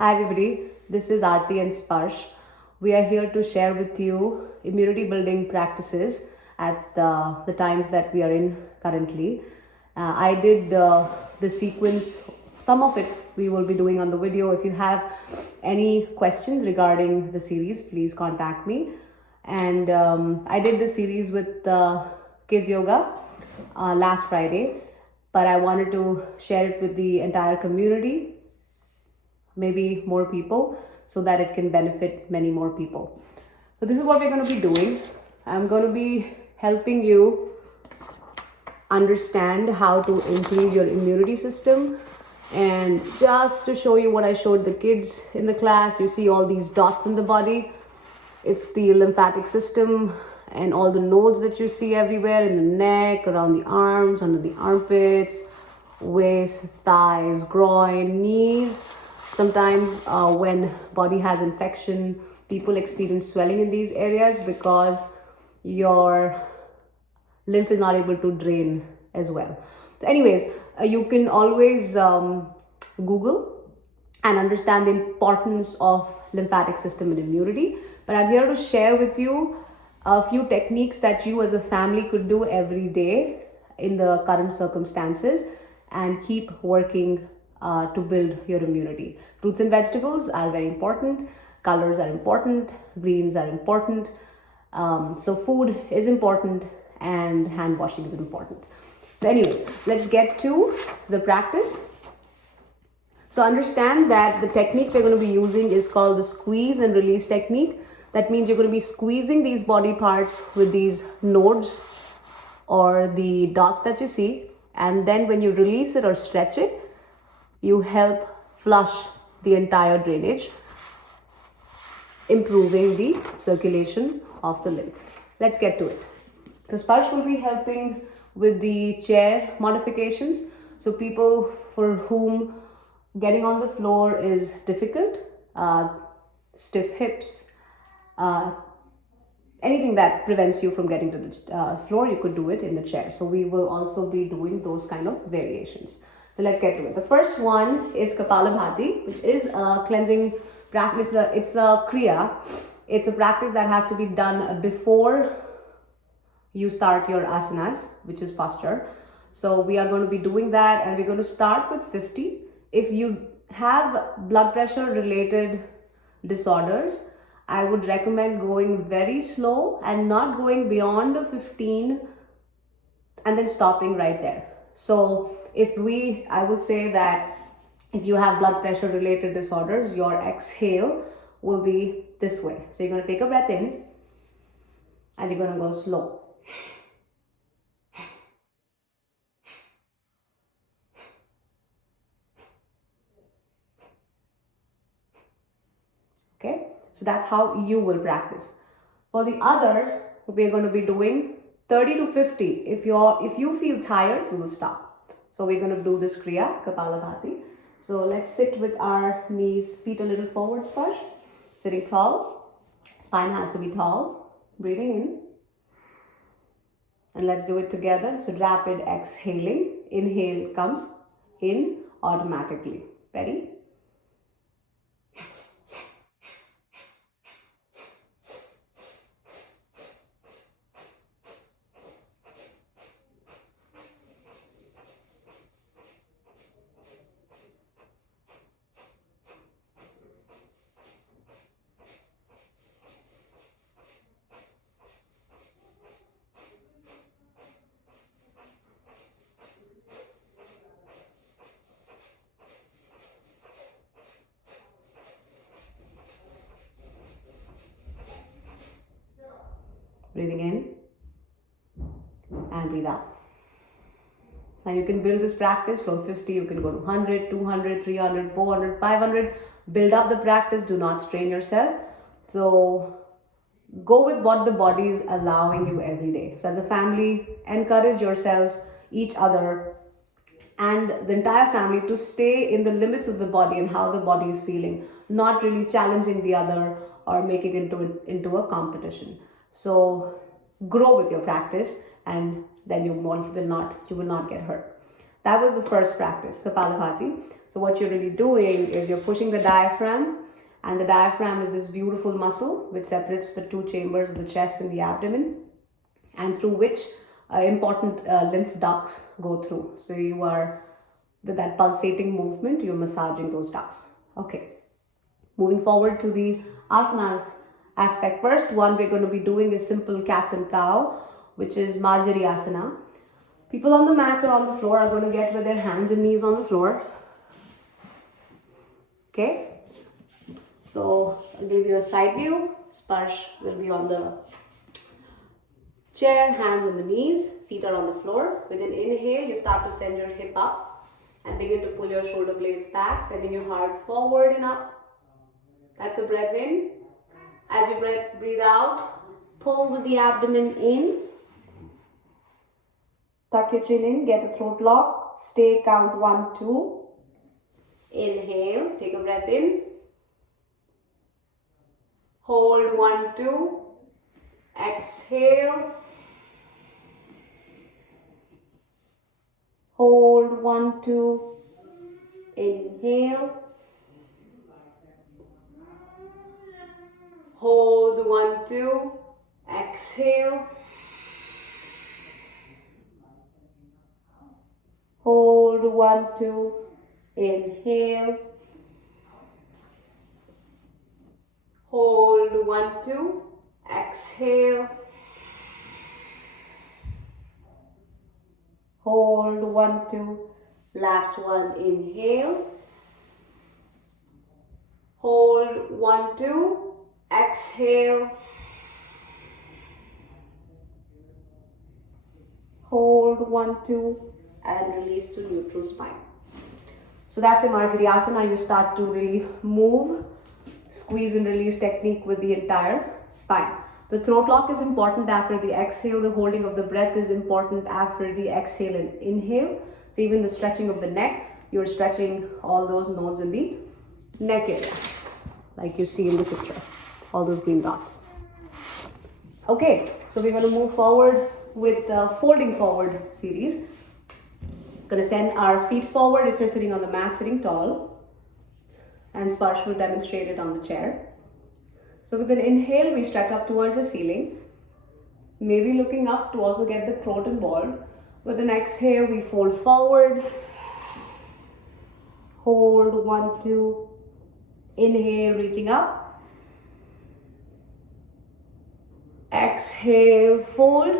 Hi everybody, this is Aarti and Sparsh. We are here to share with you immunity building practices at the times that we are in currently. I did the sequence, some of it we will be doing on the video. If you have any questions regarding the series, please contact me. And I did the series with Kids Yoga last Friday, but I wanted to share it with the entire community, maybe more people, so that it can benefit many more people. So this is what we're going to be doing. I'm going to be helping you understand how to increase your immunity system. And just to show you what I showed the kids in the class, you see all these dots in the body. It's the lymphatic system and all the nodes that you see everywhere in the neck, around the arms, under the armpits, waist, thighs, groin, knees. Sometimes when body has infection, people experience swelling in these areas because your lymph is not able to drain as well. Anyways, you can always Google and understand the importance of lymphatic system and immunity. But I'm here to share with you a few techniques that you as a family could do every day in the current circumstances and keep working to build your immunity. Fruits and vegetables are very important. Colors are important. Greens are important. So food is important and hand washing is important. So anyways, let's get to the practice. So understand that the technique we're going to be using is called the squeeze and release technique. That means you're going to be squeezing these body parts with these nodes or the dots that you see. And then when you release it or stretch it, you help flush the entire drainage, improving the circulation of the lymph. Let's get to it. So Sparsh will be helping with the chair modifications. So people for whom getting on the floor is difficult, stiff hips, anything that prevents you from getting to the floor, you could do it in the chair. So we will also be doing those kind of variations. So let's get to it. The first one is Kapalabhati, which is a cleansing practice. It's a kriya. It's a practice that has to be done before you start your asanas, which is posture. So we are going to be doing that, and we're going to start with 50. If you have blood pressure related disorders, I would recommend going very slow and not going beyond 15 and then stopping right there. So I would say that if you have blood pressure related disorders, your exhale will be this way. So you're going to take a breath in and you're going to go slow. Okay, so that's how you will practice. For the others, we're going to be doing 30 to 50. If you feel tired, you will stop. So we're going to do this kriya, Kapalabhati. So let's sit with our knees, feet a little forward first. Sitting tall. Spine has to be tall. Breathing in. And let's do it together. So rapid exhaling. Inhale comes in automatically. Ready? Breathing in and breathe out. Now you can build this practice from 50, you can go to 100, 200, 300, 400, 500. Build up the practice, do not strain yourself. So go with what the body is allowing you every day. So as a family, encourage yourselves, each other, and the entire family to stay in the limits of the body and how the body is feeling, not really challenging the other or making it into a competition. So grow with your practice, and then you will not get hurt. That was the first practice, Kapalabhati. So what you're really doing is you're pushing the diaphragm, and the diaphragm is this beautiful muscle which separates the two chambers of the chest and the abdomen, and through which important lymph ducts go through. So you are, with that pulsating movement, you're massaging those ducts. Okay. Moving forward to the asanas aspect. First one we're going to be doing is simple cats and cow, which is Marjari asana. People on the mats or on the floor are going to get with their hands and knees on the floor. Okay. So I'll give you a side view. Sparsh will be on the chair, hands on the knees, feet are on the floor. With an inhale, you start to send your hip up and begin to pull your shoulder blades back, sending your heart forward and up. That's a breath in. As you breathe out, pull with the abdomen in. Tuck your chin in, get a throat lock. Stay, count 1, 2. Inhale, take a breath in. Hold 1, 2. Exhale. Hold 1, 2. Inhale. Hold 1, 2. Exhale. Hold 1, 2. Inhale. Hold 1, 2. Exhale. Hold 1, 2. Last one. Inhale. Hold 1, 2. Exhale. Hold 1, 2 and release to neutral spine. So that's a Marjari asana. You start to really move, squeeze and release technique with the entire spine. The throat lock is important after the exhale. The holding of the breath is important after the exhale and inhale. So even the stretching of the neck, you're stretching all those nodes in the neck area, like you see in the picture, all those green dots. Okay, so we're going to move forward with the folding forward series. Going to send our feet forward if you're sitting on the mat, sitting tall, and Sparsh will demonstrate it on the chair. So with an inhale, we stretch up towards the ceiling, maybe looking up to also get the throat involved. With an exhale, we fold forward, hold 1, 2, inhale, reaching up. Exhale, fold.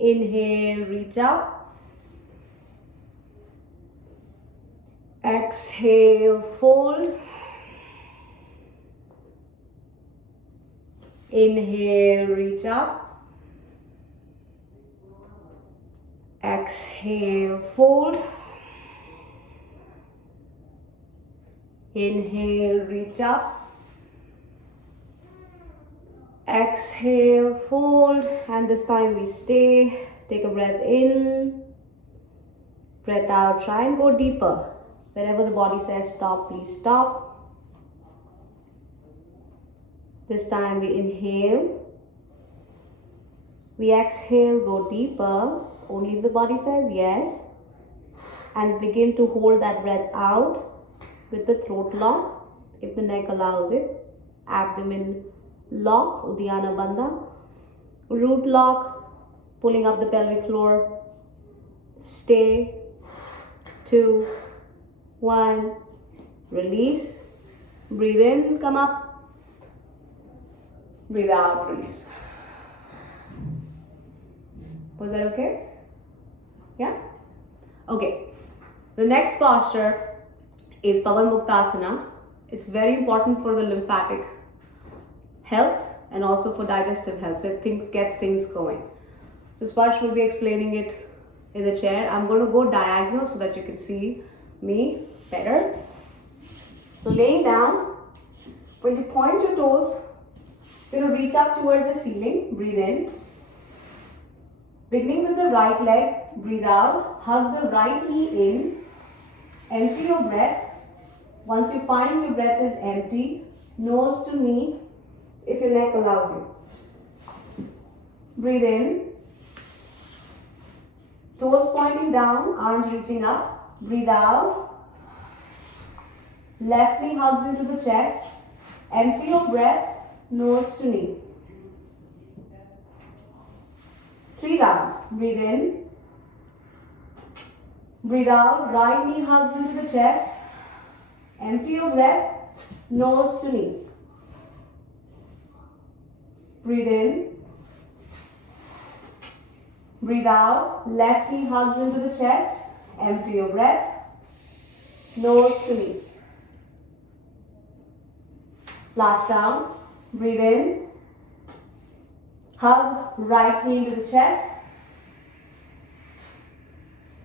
Inhale, reach up. Exhale, fold. Inhale, reach up. Exhale, fold. Inhale, reach up. Exhale, fold, and this time we stay. Take a breath in, breath out, try and go deeper. Wherever the body says stop, please stop. This time we inhale, we exhale, go deeper, only if the body says yes, and begin to hold that breath out with the throat lock, if the neck allows it, abdomen lock, Uddiyana Bandha, root lock, pulling up the pelvic floor, stay, 2, 1, release, breathe in, come up, breathe out, release. Was that okay? Yeah? Okay. The next posture is Pavan Muktasana. It's very important for the lymphatic health and also for digestive health, so it gets things going. So Sparsh will be explaining it in the chair. I'm going to go diagonal so that you can see me better. So laying down, when you point your toes, you're going to reach up towards the ceiling, breathe in. Beginning with the right leg, breathe out, hug the right knee in, empty your breath. Once you find your breath is empty, nose to knee, if your neck allows you. Breathe in, Toes pointing down, arms reaching up. Breathe out. Left knee hugs into the chest. Empty your breath, nose to knee. 3 rounds. Breathe in. Breathe out. Right knee hugs into the chest. Empty your breath, nose to knee. Breathe in. Breathe out. Left knee hugs into the chest. Empty your breath, nose to knee. Last round. Breathe in. Hug right knee into the chest.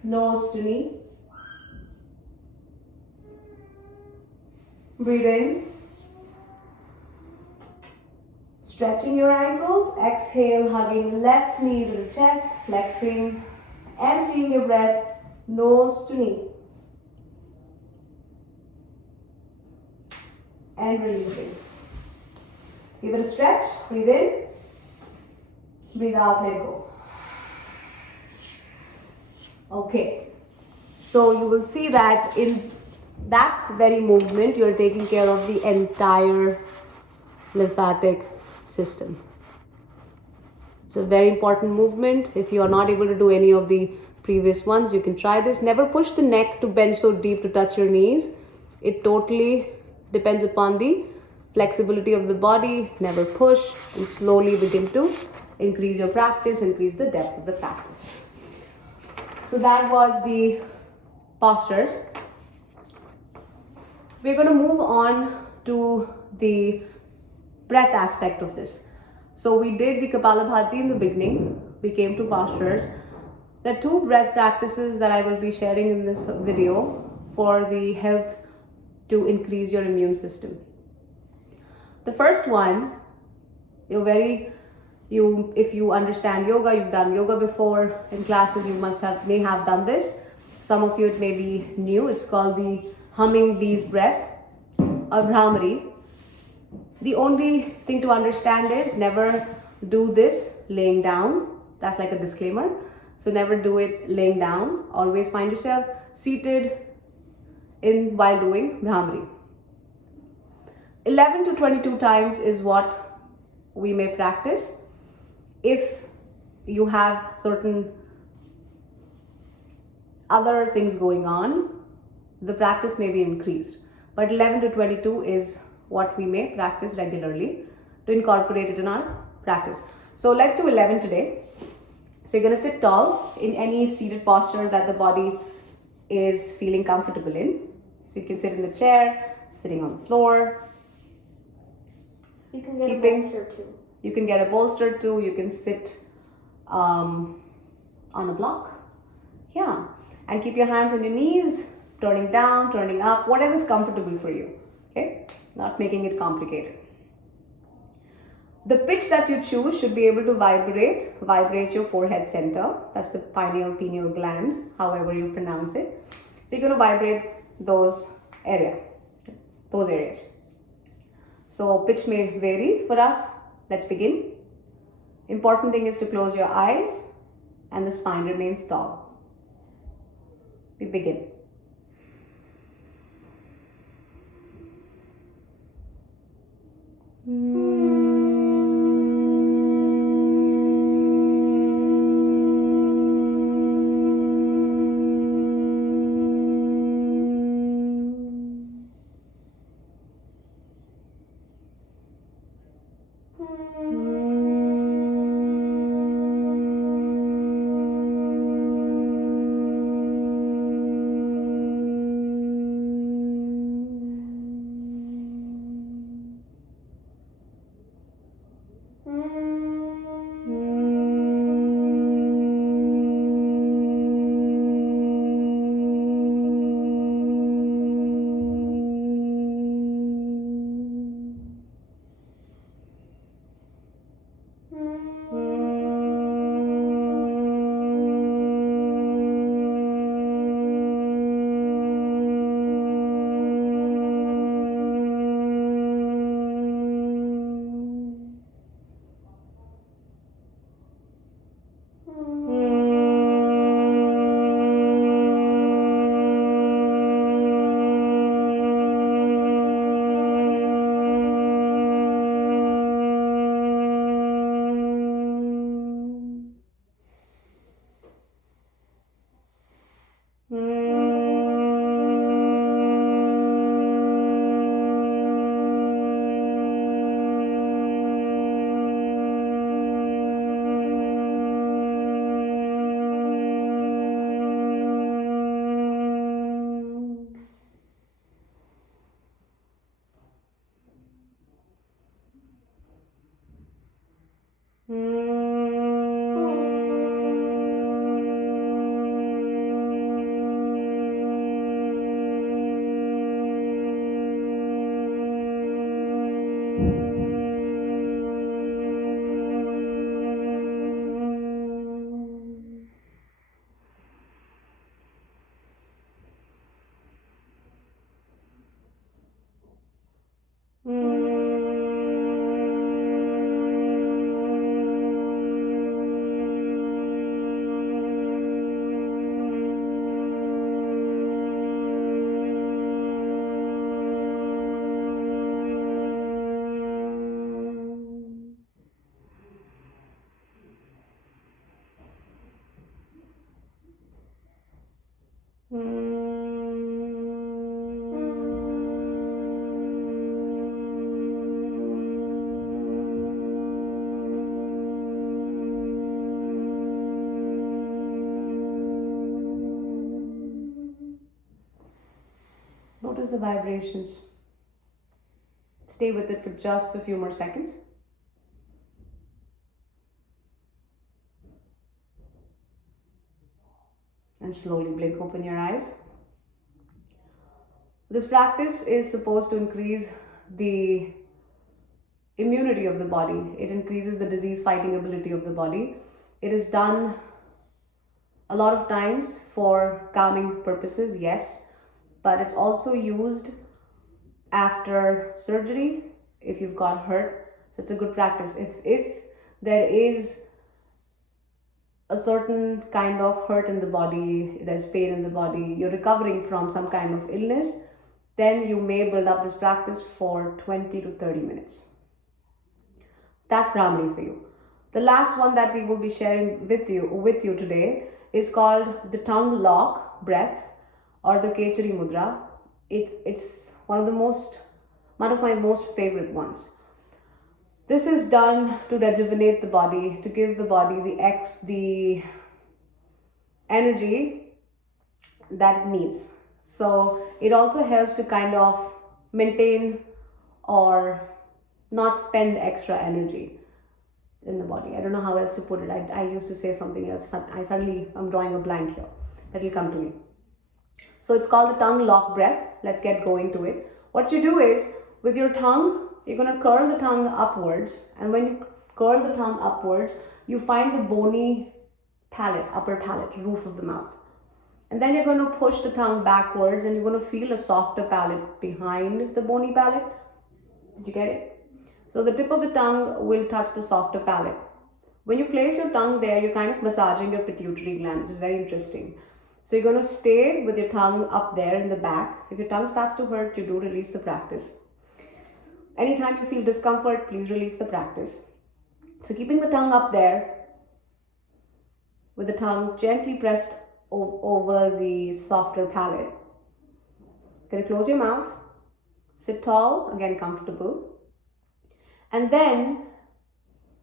Nose to knee. Breathe in. Stretching your ankles. Exhale, hugging left knee to the chest. Flexing. Emptying your breath. Nose to knee. And releasing. Give it a stretch. Breathe in. Breathe out, let go. Okay. So you will see that in that very movement, you're taking care of the entire lymphatic system. It's a very important movement. If you are not able to do any of the previous ones, you can try this. Never push the neck to bend so deep to touch your knees. It totally depends upon the flexibility of the body. Never push, and slowly begin to increase your practice, increase the depth of the practice. So that was the postures. We're going to move on to the breath aspect of this. So we did the Kapalabhati in the beginning. We came to postures. There are 2 breath practices that I will be sharing in this video for the health to increase your immune system. The first one, if you understand yoga, you've done yoga before in classes, you may have done this. Some of you it may be new. It's called the humming bee's breath or Bhramari. The only thing to understand is never do this laying down. That's like a disclaimer. So never do it laying down. Always find yourself seated while doing Bhramari. 11 to 22 times is what we may practice. If you have certain other things going on, the practice may be increased. But 11 to 22 is what we may practice regularly to incorporate it in our practice. So let's do 11 today. So you're going to sit tall in any seated posture that the body is feeling comfortable in. So you can sit in the chair, sitting on the floor. You can get a bolster too. You can get a bolster too. You can sit on a block. Yeah. And keep your hands on your knees, turning down, turning up, whatever is comfortable for you. Okay? Not making it complicated. The pitch that you choose should be able to vibrate your forehead center. That's the pineal gland, however you pronounce it. So you're going to vibrate those areas. So pitch may vary for us. Let's begin. Important thing is to close your eyes and the spine remains tall. We begin. Notice the vibrations. Stay with it for just a few more seconds. And slowly blink open your eyes. This practice is supposed to increase the immunity of the body. It increases the disease fighting ability of the body. It is done a lot of times for calming purposes, yes, but it's also used after surgery if you've got hurt. So it's a good practice. If there is a certain kind of hurt in the body, there's pain in the body, you're recovering from some kind of illness, then you may build up this practice for 20 to 30 minutes. That's Brahmari for you. The last one that we will be sharing with you today is called the tongue lock breath, or the Kechari Mudra. It's one of my most favorite ones. This is done to rejuvenate the body, to give the body the energy that it needs. So it also helps to kind of maintain or not spend extra energy in the body. I don't know how else to put it. I used to say something else. I'm drawing a blank here. It'll come to me. So it's called the tongue lock breath. Let's get going to it. What you do is, with your tongue, you're going to curl the tongue upwards. And when you curl the tongue upwards, you find the bony palate, upper palate, roof of the mouth. And then you're going to push the tongue backwards and you're going to feel a softer palate behind the bony palate. Did you get it? So the tip of the tongue will touch the softer palate. When you place your tongue there, you're kind of massaging your pituitary gland, which is very interesting. So you're going to stay with your tongue up there in the back. If your tongue starts to hurt, you do release the practice. Anytime you feel discomfort, please release the practice. So keeping the tongue up there, with the tongue gently pressed over the softer palate. You're going to close your mouth, sit tall, again comfortable. And then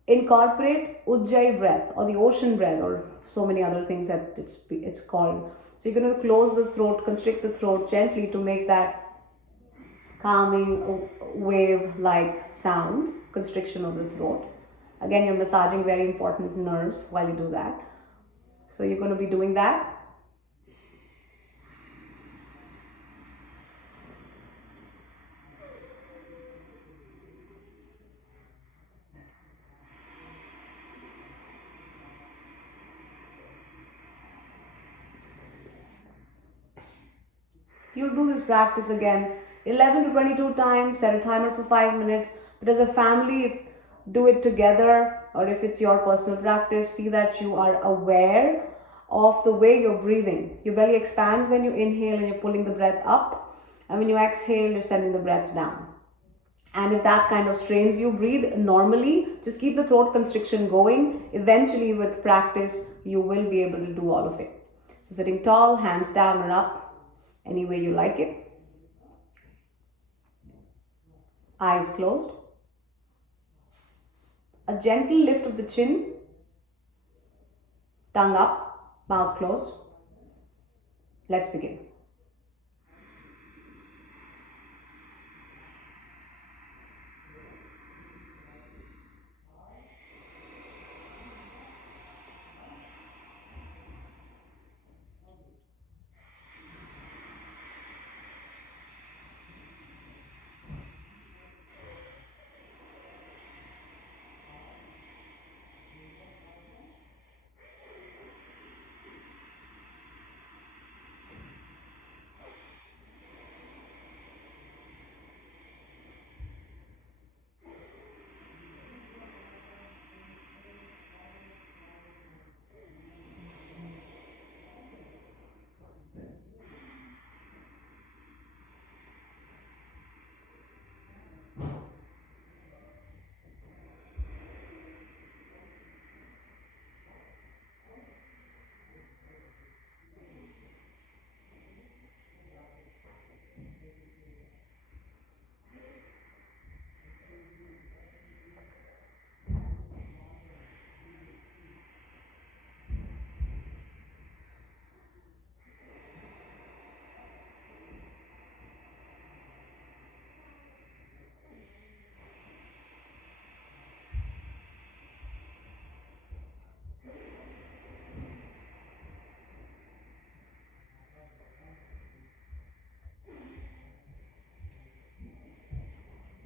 incorporate Ujjayi breath, or the ocean breath, or so many other things that it's called. So you're going to close the throat, constrict the throat gently to make that calming wave-like sound, constriction of the throat. Again, you're massaging very important nerves while you do that. So you're going to be doing that. You'll do this practice again 11 to 22 times, set a timer for 5 minutes. But as a family, do it together, or if it's your personal practice, see that you are aware of the way you're breathing. Your belly expands when you inhale and you're pulling the breath up. And when you exhale, you're sending the breath down. And if that kind of strains you, breathe normally. Just keep the throat constriction going. Eventually, with practice, you will be able to do all of it. So sitting tall, hands down or up, any way you like it. Eyes closed. A gentle lift of the chin. Tongue up, mouth closed. Let's begin.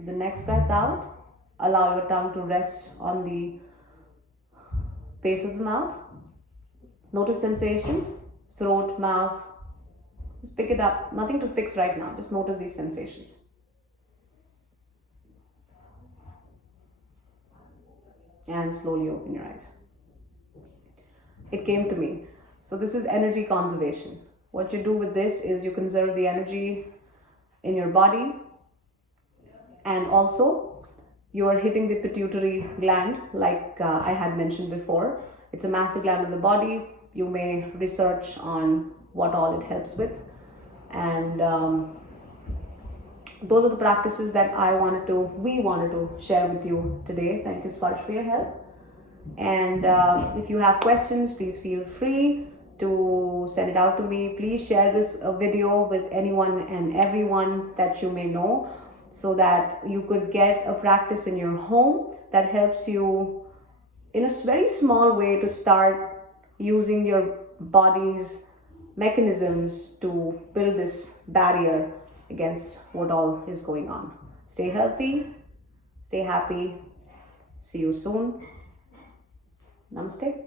The next breath out, allow your tongue to rest on the base of the mouth. Notice sensations, throat, mouth. Just pick it up. Nothing to fix right now. Just notice these sensations. And slowly open your eyes. It came to me. So this is energy conservation. What you do with this is you conserve the energy in your body, and also you are hitting the pituitary gland, like I had mentioned before. It's a master gland of the body. You may research on what all it helps with. And those are the practices that we wanted to share with you today. Thank you, Sparsh, for your help. And if you have questions, please feel free to send it out to me. Please share this video with anyone and everyone that you may know, so that you could get a practice in your home that helps you in a very small way to start using your body's mechanisms to build this barrier against what all is going on. Stay healthy, stay happy. See you soon. Namaste.